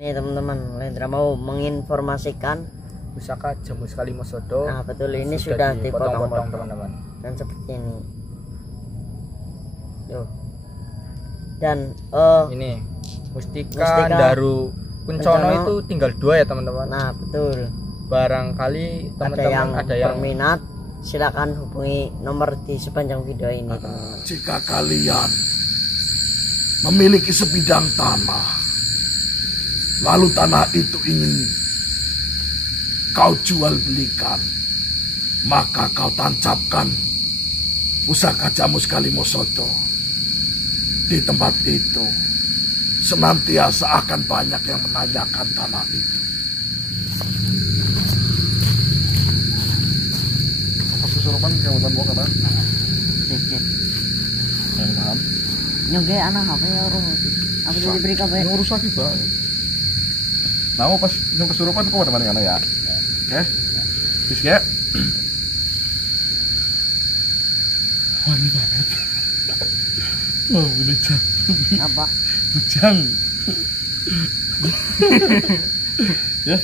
Ini teman-teman, Lendra mau menginformasikan pusaka Jamu Sekali Mosodo. Nah betul, ini sudah dipotong-potong teman-teman. dan seperti ini. Tuh. Dan ini Mustika Daru Kuncono itu tinggal 2 ya teman-teman. Nah betul. Barangkali teman-teman ada yang berminat, silakan hubungi nomor di sepanjang video ini teman-teman. Jika kalian memiliki sebidang tanah, lalu tanah itu ingin kau jual belikan, maka kau tancapkan pusaka Jamu Sekali Mosodo di tempat itu. Senantiasa akan banyak yang menanyakan tanah itu. Kesurupan kemudian mau kemana? Paham? Nyoge anak apa ya orang apa jadi beri kabar? Ngurus lagi bang. Nah pas yang kesurupan kau ada mana ya? Oke, bis ya. Wangi banget. Wah udah jam. Apa? Bujang. Ya.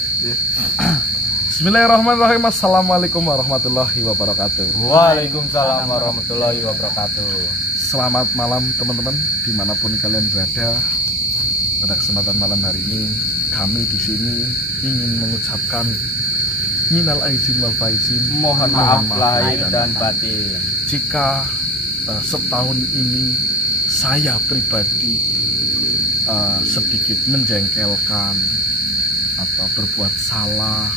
Bismillahirrahmanirrahim. Assalamualaikum warahmatullahi wabarakatuh. Waalaikumsalam warahmatullahi wabarakatuh. Selamat malam teman-teman, dimanapun kalian berada. Pada kesempatan malam hari ini, kami di sini ingin mengucapkan minal aizin wal faizin, Mohon maaf lahir dan batin. jika setahun ini saya pribadi sedikit menjengkelkan atau berbuat salah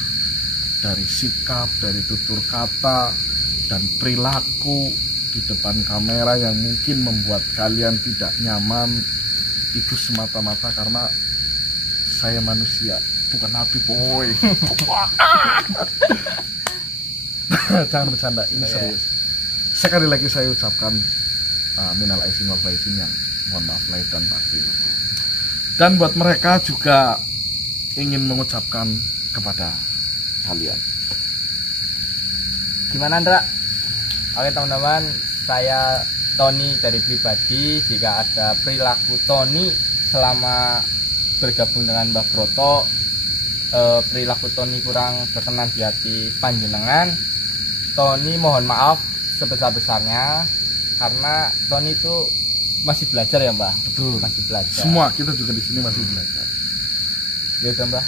dari sikap, dari tutur kata dan perilaku di depan kamera yang mungkin membuat kalian tidak nyaman. Itu semata-mata karena saya manusia, bukan nabi boy. Jangan bercanda, ini serius. Sekali lagi saya ucapkan minal aizin wal faizin, yang mohon maaf lahir dan batin. Dan buat mereka juga ingin mengucapkan kepada kalian. Gimana Andra? Oke teman-teman, saya Tony dari pribadi. Jika ada perilaku Tony selama bergabung dengan Mbah Broto, perilaku Tony kurang berkenan di hati panjenengan, Tony mohon maaf sebesar-besarnya, karena Tony itu masih belajar ya Mbah. Betul. Masih belajar. Semua kita juga di sini masih belajar. Ya udah Mbah.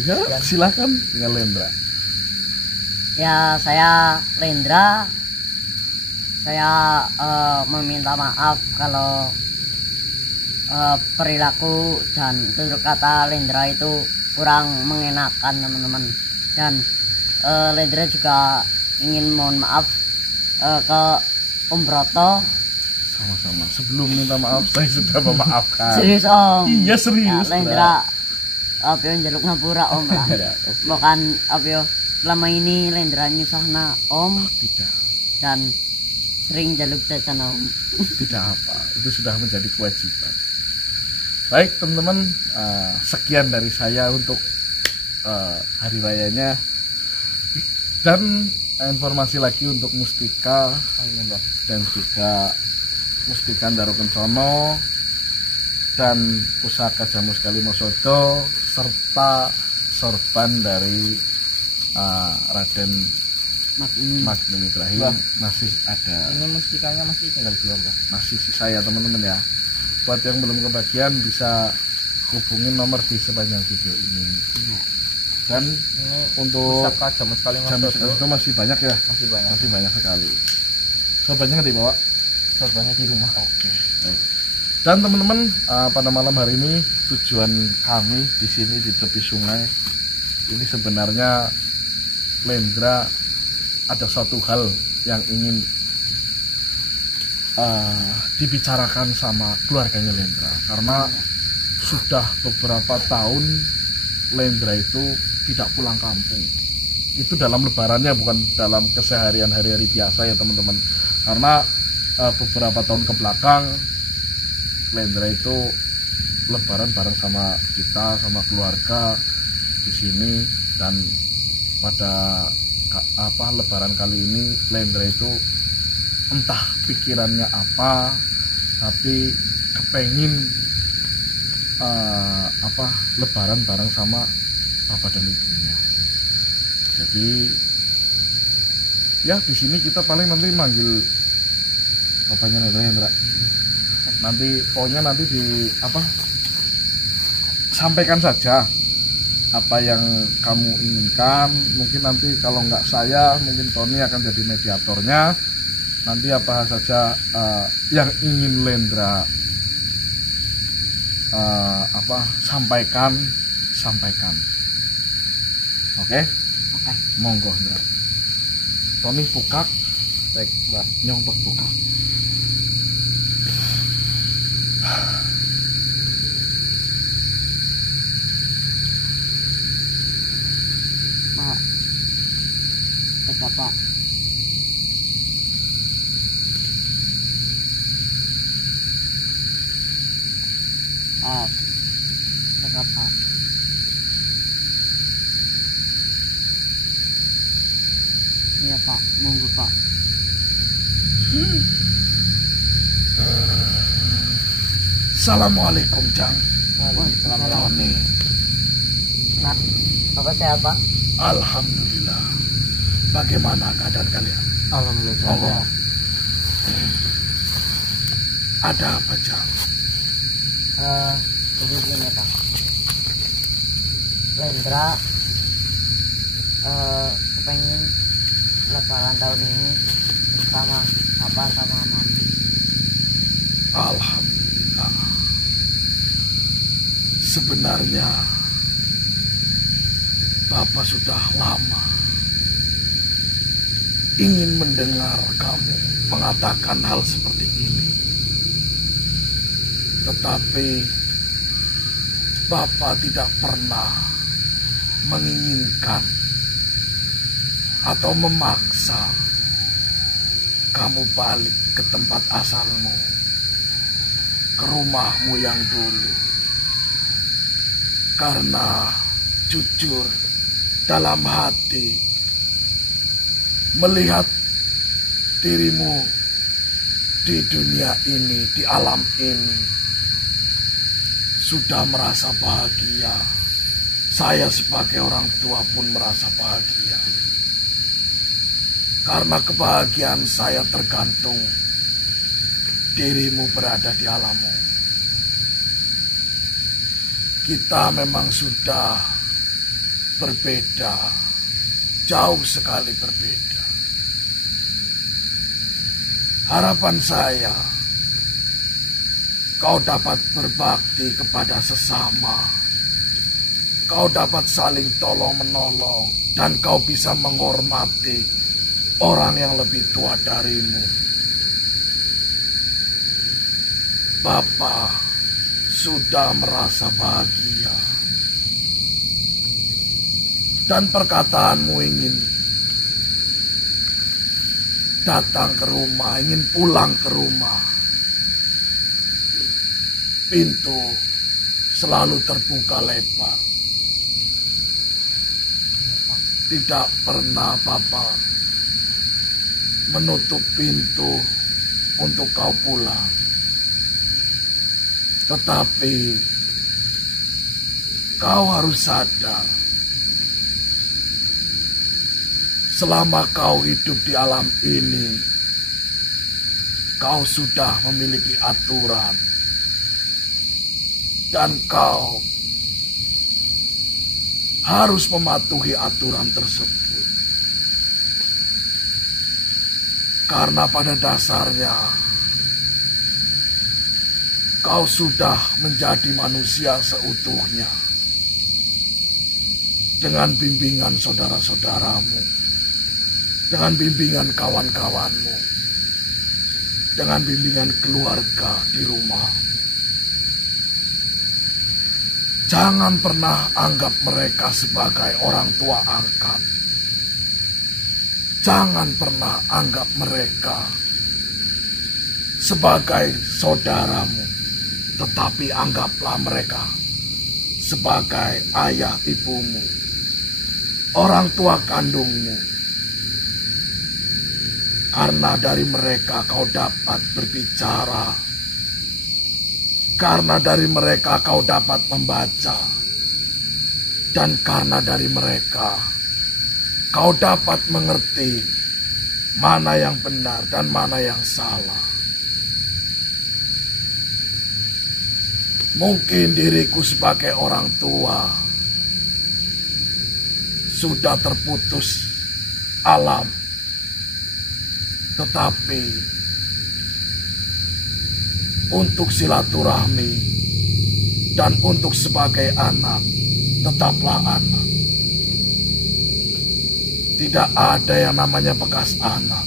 Ya, silakan dengan Lendra. Ya saya Lendra, saya meminta maaf kalau perilaku dan tutur kata Lendra itu kurang mengenakan teman-teman. Dan Lendra juga ingin mohon maaf ke Om Broto. Sama-sama. Sebelum minta maaf, saya sudah memaafkan. Serius Om? Iya serius. Ya, Lendra apa yang jaluk ngapura Om lah. Bukan apa ya, selama ini Lendra nyusahna Om. Tidak. Dan sering jaluk jajan Om. Tidak apa, itu sudah menjadi kewajiban. Baik teman-teman, sekian dari saya untuk hari rayanya. Dan informasi lagi untuk Mustika dan juga Mustika Daru Kuncono dan pusaka Jamu Sekali Mosodo serta sorban dari Raden Magnum Ibrahim. Bah, masih ada. ini mustikanya masih tinggal 2 Mbah. Masih sisa ya teman-teman ya. Buat yang belum kebagian bisa hubungin nomor di sepanjang video ini. Dan Ini untuk pusaka Jamu Sekali Jamu Mosodo itu masih banyak ya. masih banyak. Masih banyak sekali. Sorbannya nggak dibawa? Sorbannya di rumah. Oke, baik. Dan teman-teman, pada malam hari ini tujuan kami di sini di tepi sungai ini sebenarnya Lendra ada suatu hal yang ingin dibicarakan sama keluarganya Lendra, karena sudah beberapa tahun Lendra itu tidak pulang kampung. Itu dalam lebarannya, bukan dalam keseharian hari-hari biasa ya teman-teman. Karena beberapa tahun ke belakang Lendra itu lebaran bareng sama kita, sama keluarga di sini. Dan pada lebaran kali ini Lendra itu entah pikirannya apa, tapi kepengin lebaran bareng sama bapak dan ibunya. Jadi ya di sini kita paling nanti manggil bapaknya Hendra. Nanti pokoknya nanti sampaikan saja apa yang kamu inginkan. Mungkin nanti kalau nggak saya, mungkin Tony akan jadi mediatornya. Nanti apa saja yang ingin Lendra sampaikan. Oke? Monggo Hendra. Tony bukak. Baik, Mbah. Nyontok bukak. Pak, Pak. Pak. Iya Pak, monggo Pak. Assalamualaikum Jang. Waalaikumsalam. Tony. Pak, Bapak sehat Pak? Alhamdulillah. Bagaimana keadaan kalian? Alhamdulillah. Oh. Ada apa Jang? Begini Pak. Lendra kepengen lebaran tahun ini bersama Papa sama Mama. Alhamdulillah. Sebenarnya Bapak sudah lama ingin mendengar kamu mengatakan hal seperti ini. Tetapi Bapak tidak pernah menginginkan atau memaksa kamu balik ke tempat asalmu, ke rumahmu yang dulu. Karena jujur dalam hati melihat dirimu di dunia ini, di alam ini, sudah merasa bahagia. Saya sebagai orang tua pun merasa bahagia. Karena kebahagiaan saya tergantung dirimu berada di alammu. Kita memang sudah berbeda, jauh sekali berbeda. Harapan saya, kau dapat berbakti kepada sesama, kau dapat saling tolong-menolong, dan kau bisa menghormati orang yang lebih tua darimu. Bapak sudah merasa bahagia. Dan perkataanmu ingin datang ke rumah, ingin pulang ke rumah. Pintu selalu terbuka lebar. Tidak pernah Bapak menutup pintu untuk kau pulang. Tetapi kau harus sadar, selama kau hidup di alam ini, kau sudah memiliki aturan. Dan kau harus mematuhi aturan tersebut. Karena pada dasarnya kau sudah menjadi manusia seutuhnya. Dengan bimbingan saudara-saudaramu, dengan bimbingan kawan-kawanmu, dengan bimbingan keluarga di rumah. Jangan pernah anggap mereka sebagai orang tua angkat. Jangan pernah anggap mereka sebagai saudaramu, tetapi anggaplah mereka sebagai ayah ibumu, orang tua kandungmu. Karena dari mereka kau dapat berbicara Karena dari mereka kau dapat membaca, dan karena dari mereka kau dapat mengerti mana yang benar dan mana yang salah. Mungkin diriku sebagai orang tua sudah terputus alam, tetapi untuk silaturahmi dan untuk sebagai anak, tetaplah anak. Tidak ada yang namanya bekas anak.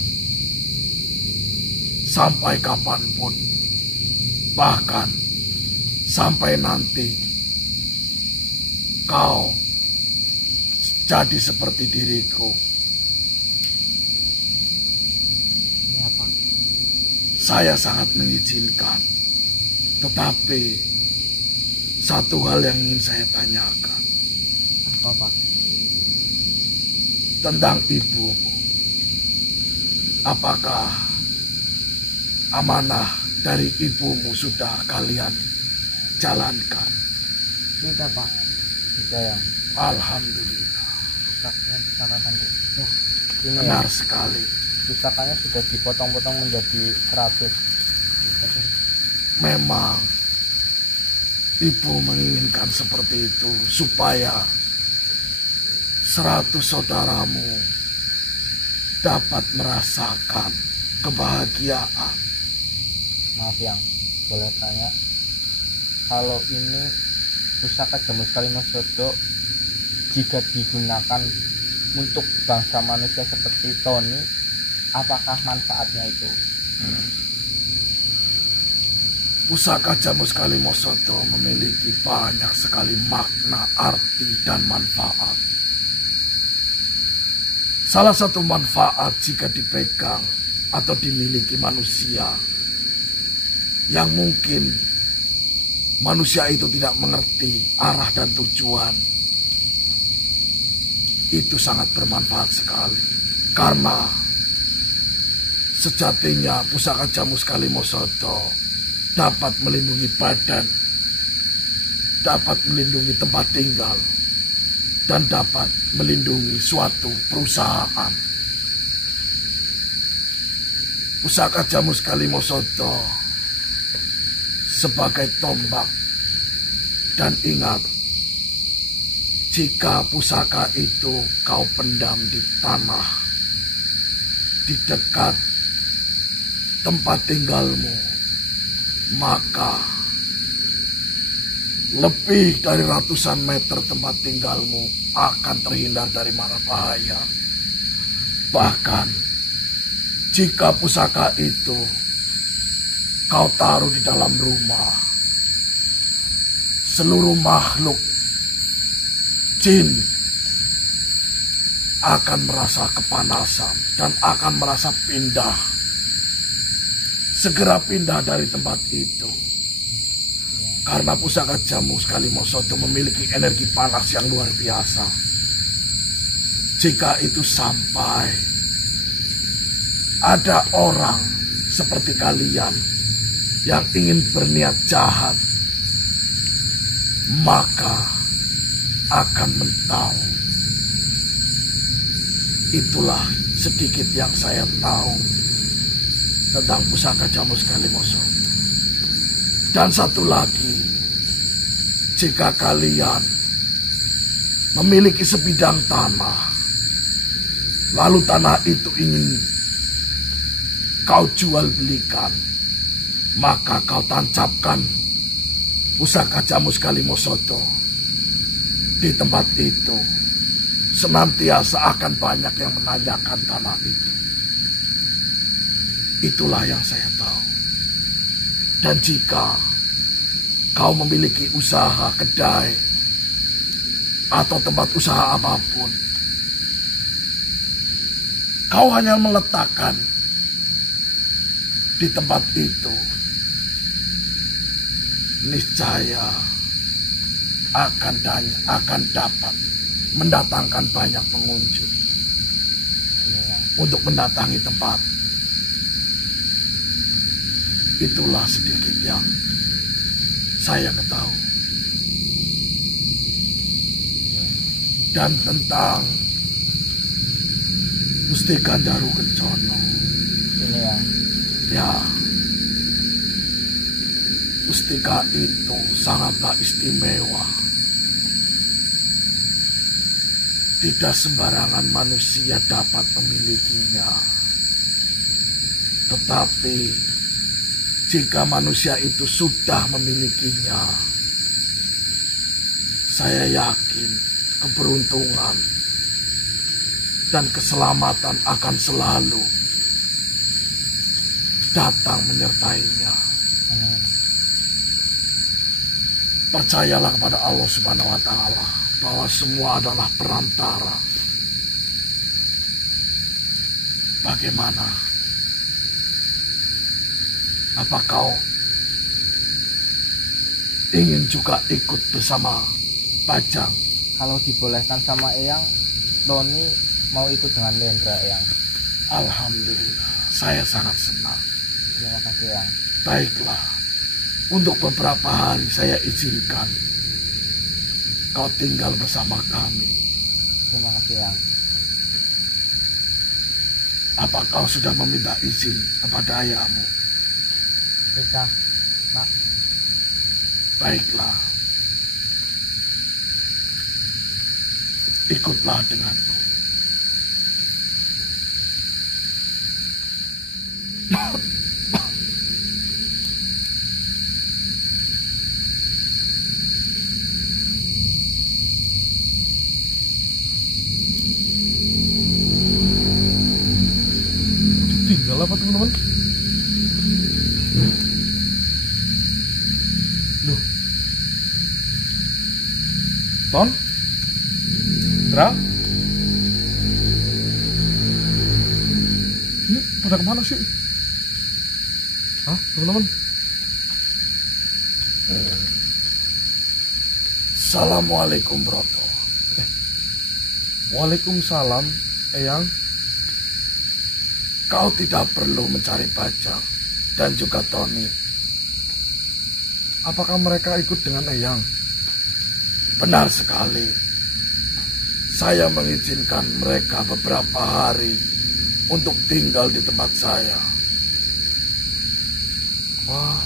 Sampai kapanpun, bahkan sampai nanti kau jadi seperti diriku. Ini apa? Saya sangat mengizinkan. Tetapi satu hal yang ingin saya tanyakan. Apa, Pak? Tentang ibumu. Apakah amanah dari ibumu sudah kalian jalankan? Tidak, Pak. Tidak ya. Alhamdulillah. Yang pusakakan tuh. Ini Benar ya, sekali. pusakanya sudah dipotong-potong menjadi 100. Memang ibu menginginkan seperti itu supaya 100 saudaramu dapat merasakan kebahagiaan. Maaf yang boleh tanya, kalau ini pusaka Jamus Kalimosodo jika digunakan untuk bangsa manusia seperti Tony, apakah manfaatnya itu? Pusaka Jamus Kalimosodo memiliki banyak sekali makna, arti, dan manfaat. Salah satu manfaat jika dipegang atau dimiliki manusia yang mungkin manusia itu tidak mengerti arah dan tujuan, itu sangat bermanfaat sekali. Karena sejatinya pusaka Jamus Kalimosodo dapat melindungi badan, dapat melindungi tempat tinggal, dan dapat melindungi suatu perusahaan. Pusaka Jamus Kalimosodo sebagai tombak. Dan ingat, jika pusaka itu kau pendam di tanah, di dekat tempat tinggalmu, maka lebih dari ratusan meter tempat tinggalmu akan terhindar dari mara bahaya. Bahkan jika pusaka itu kau taruh di dalam rumah, seluruh makhluk jin akan merasa kepanasan dan akan merasa pindah. Segera pindah dari tempat itu. Karena pusaka Jamus Kalimosodo memiliki energi panas yang luar biasa. Jika itu sampai ada orang seperti kalian yang ingin berniat jahat, maka akan mental. Itulah sedikit yang saya tahu tentang pusaka Jamus Kalimosodo. Dan satu lagi, jika kalian memiliki sebidang tanah, lalu tanah itu ingin kau jual belikan, maka kau tancapkan pusaka Jamus Kalimosodo di tempat itu. Senantiasa akan banyak yang menanyakan tanah itu. Itulah yang saya tahu. Dan jika kau memiliki usaha kedai atau tempat usaha apapun, kau hanya meletakkan di tempat itu, niscaya akan dapat mendatangkan banyak pengunjung untuk mendatangi tempat. Itulah sedikit yang saya ketahui. Dan tentang Mustika Daru Kencana. Ini ya. Ya, mustika itu sangatlah istimewa. Tidak sembarangan manusia dapat memilikinya. Tetapi jika manusia itu sudah memilikinya, saya yakin keberuntungan dan keselamatan akan selalu datang menyertainya. Amin. Percayalah kepada Allah Subhanahu wa Ta'ala bahwa semua adalah perantara. Bagaimana? Apa kau ingin juga ikut bersama Bajang? Kalau dibolehkan sama Eyang, Tony mau ikut dengan Lendra, Eyang. Alhamdulillah, saya sangat senang. Terima kasih, Eyang. Baiklah, untuk beberapa hari saya izinkan kau tinggal bersama kami. Terima kasih, Eyang. Apa kau sudah meminta izin kepada ayahmu? Bisa, Pak. Baiklah, ikutlah denganku. Tinggal apa teman-teman? Duh. Ton? Dra? Ini pada kemana sih? Hah, teman-teman? Assalamualaikum Broto. Waalaikumsalam, Eyang. Kau tidak perlu mencari Bajang dan juga Tony. Apakah mereka ikut dengan Eyang? Benar sekali. Saya mengizinkan mereka beberapa hari untuk tinggal di tempat saya. Wah,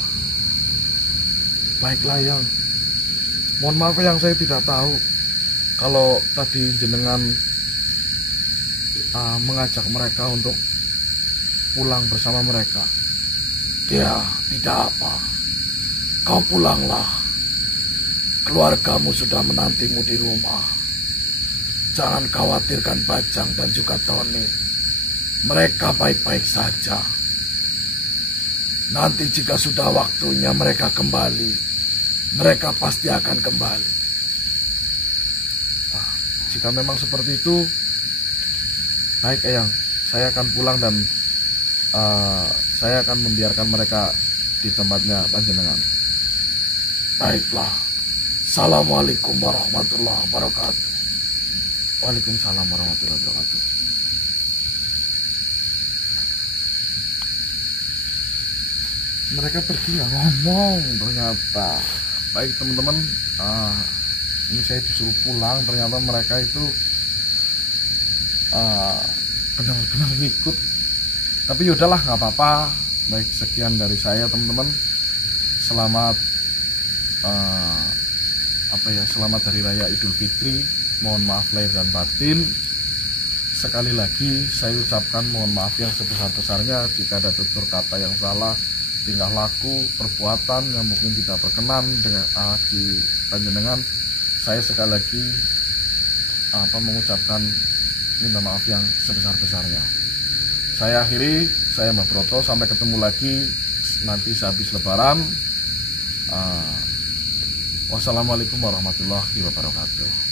baiklah Yang. Mohon maaf Yang, saya tidak tahu kalau tadi jenengan mengajak mereka untuk pulang bersama mereka. Ya, tidak apa. Kau pulanglah. Keluargamu sudah menantimu di rumah. Jangan khawatirkan Bajang dan juga Tony. Mereka baik-baik saja. Nanti jika sudah waktunya mereka kembali, mereka pasti akan kembali. Jika memang seperti itu, baik Eyang, saya akan pulang dan saya akan membiarkan mereka di tempatnya panjenengan. Baiklah. Assalamualaikum warahmatullahi wabarakatuh. Waalaikumsalam warahmatullahi wabarakatuh. Mereka pergi nggak ngomong ternyata. Baik teman-teman, ini saya disuruh pulang, ternyata mereka itu benar-benar ngikut. Tapi yaudahlah, nggak apa-apa. Baik, sekian dari saya teman-teman. Selamat selamat Hari Raya Idul Fitri. Mohon maaf lahir dan batin. Sekali lagi saya ucapkan mohon maaf yang sebesar-besarnya jika ada tutur kata yang salah, tingkah laku, perbuatan yang mungkin tidak berkenan dengan di panjenengan. Saya sekali lagi mengucapkan minta maaf yang sebesar-besarnya. Saya akhiri, saya Mbak Broto, sampai ketemu lagi nanti sehabis lebaran. Wassalamualaikum warahmatullahi wabarakatuh.